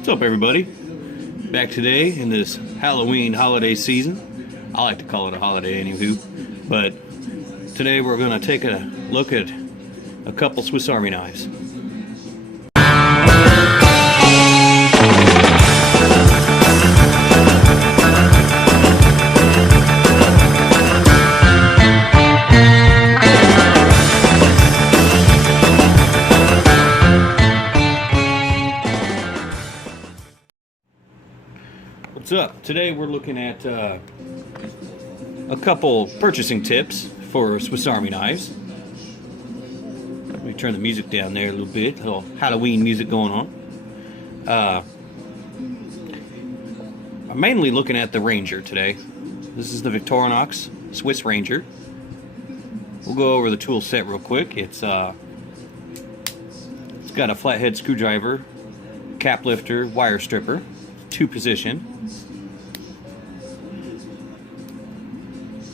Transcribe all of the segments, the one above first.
What's up, everybody? Back today in this Halloween holiday season. I like to call it a holiday anywho, but today we're going to take a look at a couple Swiss Army knives. What's up? Today we're looking at a couple purchasing tips for Swiss Army knives. Let me turn the music down there a little bit. A little Halloween music going on. I'm mainly looking at the Ranger today. This is the Victorinox Swiss Ranger. We'll go over the tool set real quick. It's got a flathead screwdriver, cap lifter, wire stripper, 2-position.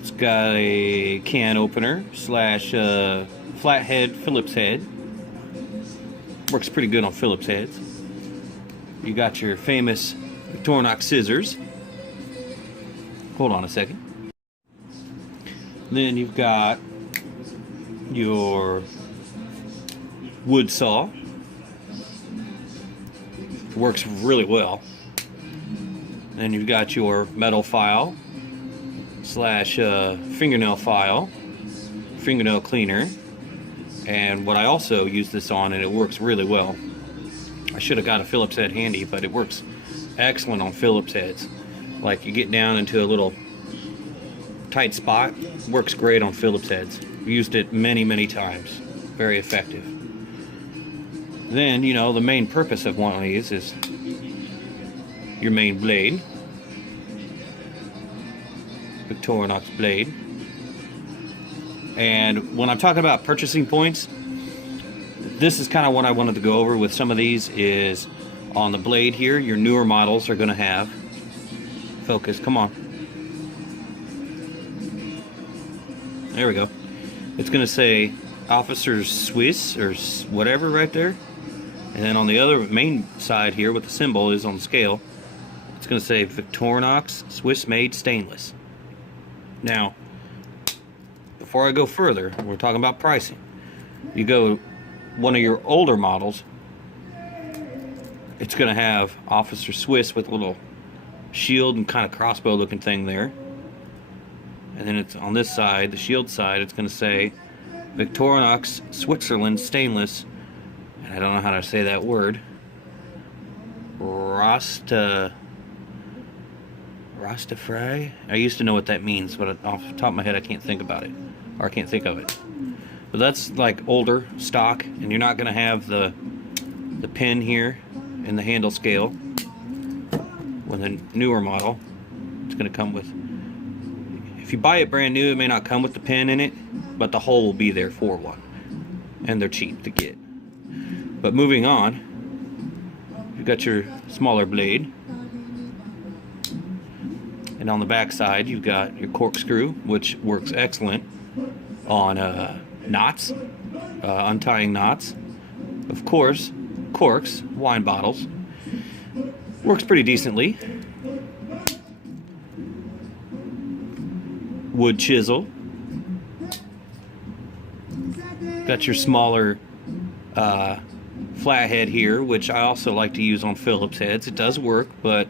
It's got a can opener slash flathead Phillips head. Works pretty good on Phillips heads. You got your famous Victorinox scissors. Hold on a second. Then you've got your wood saw. Works really well. Then you've got your metal file slash fingernail file, fingernail cleaner, and what I also use this on, and it works really well. I should have got a Phillips head handy, but it works excellent on Phillips heads. Like, you get down into a little tight spot, works great on Phillips heads. Used it many times. Very effective. Then, you know, the main purpose of one of these is your main blade, Victorinox blade. And when I'm talking about purchasing points, this is kind of what I wanted to go over with some of these. Is on the blade here, your newer models are going to have, focus, come on, there we go, it's going to say Officer Swiss or whatever right there, and then on the other main side here with the symbol is on the scale, it's going to say Victorinox Swiss made stainless. Now, before I go further, we're talking about pricing. You go one of your older models, it's going to have Officer Swiss with a little shield and kind of crossbow looking thing there. And then it's on this side, the shield side, it's going to say Victorinox Switzerland stainless, and I don't know how to say that word, Rastafari? I used to know what that means, but off the top of my head I can't think about it, or I can't think of it. But that's like older stock, and you're not going to have the pin here in the handle scale. With a newer model, it's going to come with, if you buy it brand new, it may not come with the pin in it, but the hole will be there for one, and they're cheap to get. But moving on, you've got your smaller blade, and on the back side you've got your corkscrew, which works excellent on knots, untying knots. Of course, corks, wine bottles, works pretty decently. Wood chisel. Got your smaller flathead here, which I also like to use on Phillips heads. It does work, but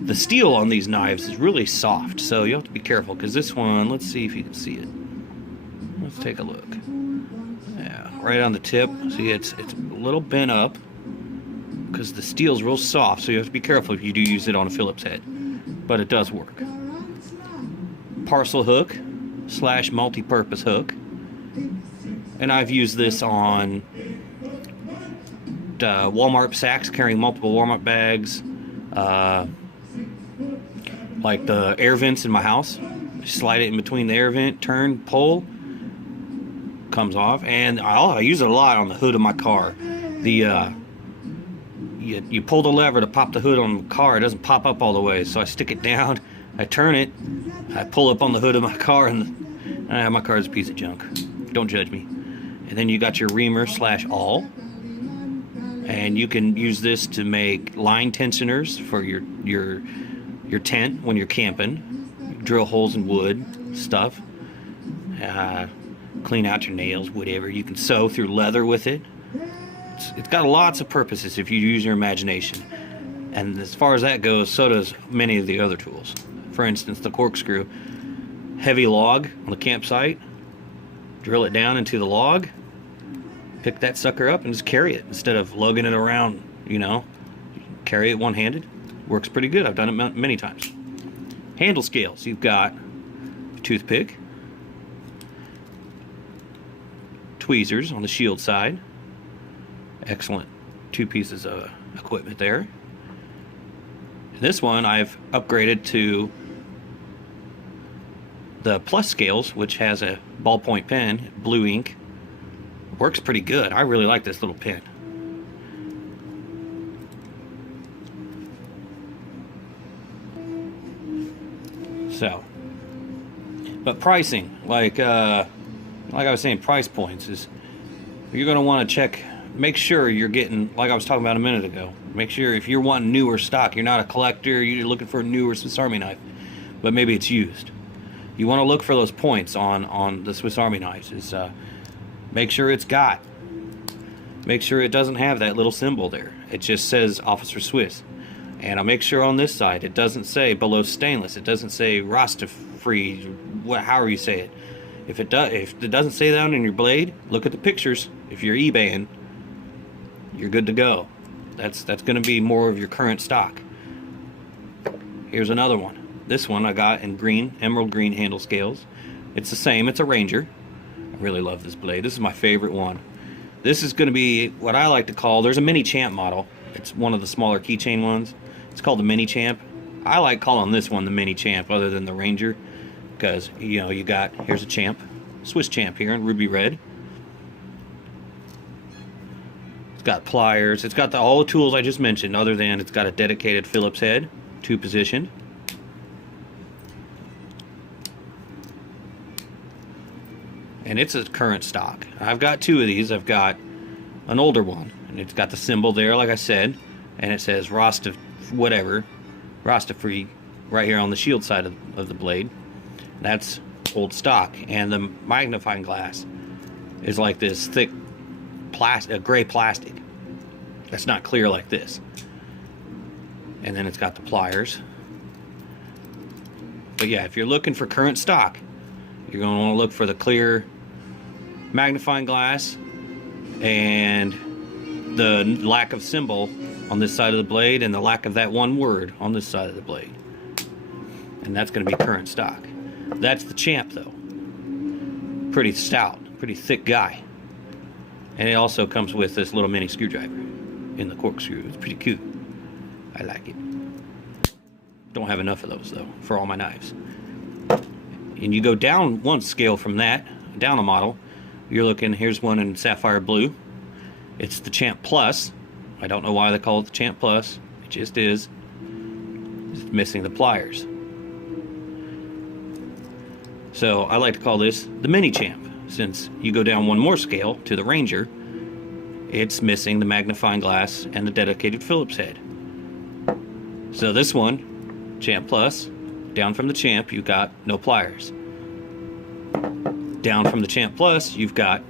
the steel on these knives is really soft, so you have to be careful, because this one, let's see if you can see it. Let's take a look. Yeah, right on the tip. See, it's a little bent up because the steel's real soft, so you have to be careful if you do use it on a Phillips head, but it does work. Parcel hook slash multi-purpose hook, and I've used this on Walmart sacks carrying multiple Walmart bags, like the air vents in my house. Slide it in between the air vent, turn, pull, comes off. And I use it a lot on the hood of my car. You pull the lever to pop the hood on the car, it doesn't pop up all the way, so I stick it down, I turn it, I pull up on the hood of my car, and my car is a piece of junk. Don't judge me. And then you got your reamer slash awl, And you can use this to make line tensioners for your tent when you're camping. Drill holes in wood, stuff. Clean out your nails, whatever. You can sew through leather with it. It's got lots of purposes if you use your imagination. And as far as that goes, so does many of the other tools. For instance, the corkscrew. Heavy log on the campsite. Drill it down into the log. Pick that sucker up and just carry it instead of lugging it around, you know. Carry it one-handed. Works pretty good. I've done it many times. Handle scales. You've got a toothpick. Tweezers on the shield side. Excellent 2 pieces of equipment there. And this one I've upgraded to the plus scales, which has a ballpoint pen, blue ink. Works pretty good. I really like this little pen. So, but pricing, like I was saying, price points is, you're going to want to check, make sure you're getting, like I was talking about a minute ago, make sure if you're wanting newer stock, you're not a collector, you're looking for a newer Swiss Army knife, but maybe it's used. You want to look for those points on the Swiss Army knives. Is make sure it's got, make sure it doesn't have that little symbol there. It just says Officer Swiss. And I'll make sure on this side it doesn't say below stainless. It doesn't say Rostafree, however you say it. If it doesn't say that on your blade, look at the pictures. If you're eBaying, you're good to go. That's going to be more of your current stock. Here's another one. This one I got in green, emerald green handle scales. It's the same. It's a Ranger. I really love this blade. This is my favorite one. This is going to be what I like to call, there's a mini champ model. It's one of the smaller keychain ones. It's called the mini champ. I like calling this one the mini champ other than the Ranger, because you know, you got, here's a champ, Swiss champ here in ruby red. It's got pliers. It's got all the tools I just mentioned, other than it's got a dedicated Phillips head, 2-positioned. And it's a current stock. I've got 2 of these. I've got an older one, and it's got the symbol there, like I said, and it says Rostafree right here on the shield side of the blade. That's old stock, and the magnifying glass is like this thick gray plastic that's not clear like this. And then it's got the pliers. But yeah, if you're looking for current stock, you're going to want to look for the clear magnifying glass and the lack of symbol on this side of the blade and the lack of that one word on this side of the blade. And that's going to be current stock. That's the champ though. Pretty stout, pretty thick guy. And it also comes with this little mini screwdriver in the corkscrew. It's pretty cute. I like it. Don't have enough of those though for all my knives. And you go down one scale from that, down a model, you're looking, here's one in sapphire blue. It's the Champ Plus. I don't know why they call it the Champ Plus. It just is. It's missing the pliers. So I like to call this the Mini Champ. Since you go down one more scale to the Ranger, it's missing the magnifying glass and the dedicated Phillips head. So this one, Champ Plus, down from the Champ, you've got no pliers. Down from the Champ Plus, you've got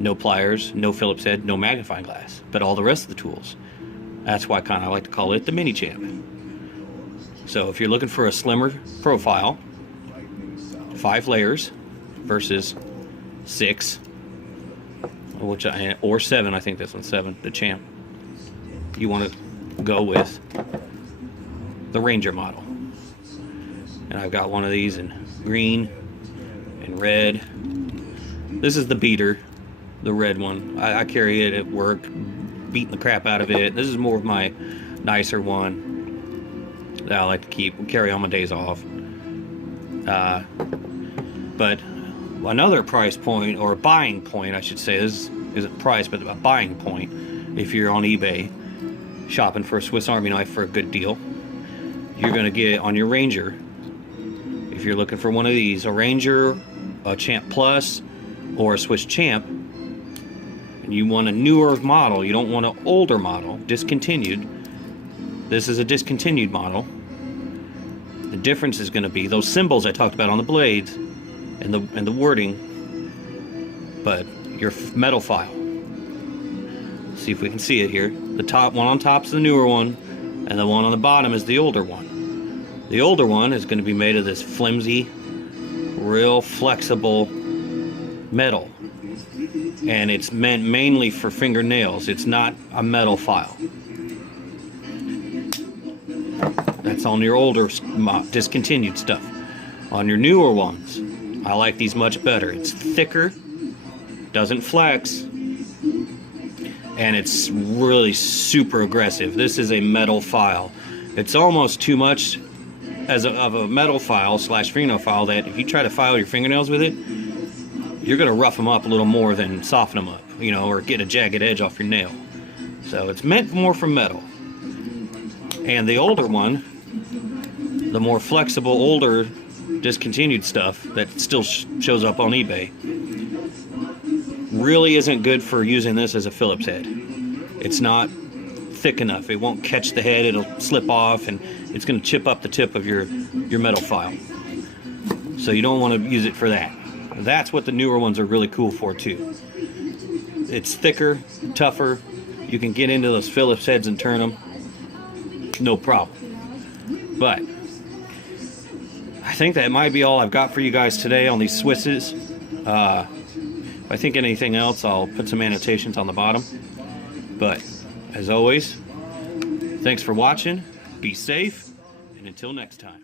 no pliers, no Phillips head, no magnifying glass, but all the rest of the tools. That's why I like to call it the Mini Champ. So if you're looking for a slimmer profile, 5 layers versus 6, or 7, I think this one's 7, the Champ. You want to go with the Ranger model. And I've got one of these in green and red. This is the beater, the red one. I carry it at work, beating the crap out of it. This is more of my nicer one that I like to carry on my days off. But another price point, or a buying point I should say, this isn't price but a buying point, if you're on eBay shopping for a Swiss Army knife for a good deal, you're going to get on your Ranger, if you're looking for one of these, a Ranger, a Champ Plus, or a Swiss Champ, and You want a newer model. You don't want an older model, discontinued. This is a discontinued model. The difference is going to be those symbols I talked about on the blades and the wording, but your metal file. See if we can see it here. The top one on top is the newer one, and the one on the bottom is the older one. The older one is going to be made of this flimsy, real flexible metal, and it's meant mainly for fingernails. It's not a metal file. That's on your older discontinued stuff. On your newer ones, I like these much better. It's thicker, doesn't flex, and it's really super aggressive. This is a metal file. It's almost too much of a metal file slash fingernail file that if you try to file your fingernails with it, you're going to rough them up a little more than soften them up, you know, or get a jagged edge off your nail. So it's meant more for metal. And the older one, the more flexible, older, discontinued stuff that still shows up on eBay, really isn't good for using this as a Phillips head. It's not thick enough. It won't catch the head. It'll slip off, and it's going to chip up the tip of your metal file. So you don't want to use it for that. That's what the newer ones are really cool for too. It's thicker, tougher. You can get into those Phillips heads and turn them, no problem. But I think that might be all I've got for you guys today on these Swisses. If I think anything else, I'll put some annotations on the bottom. But as always, thanks for watching. Be safe, and until next time.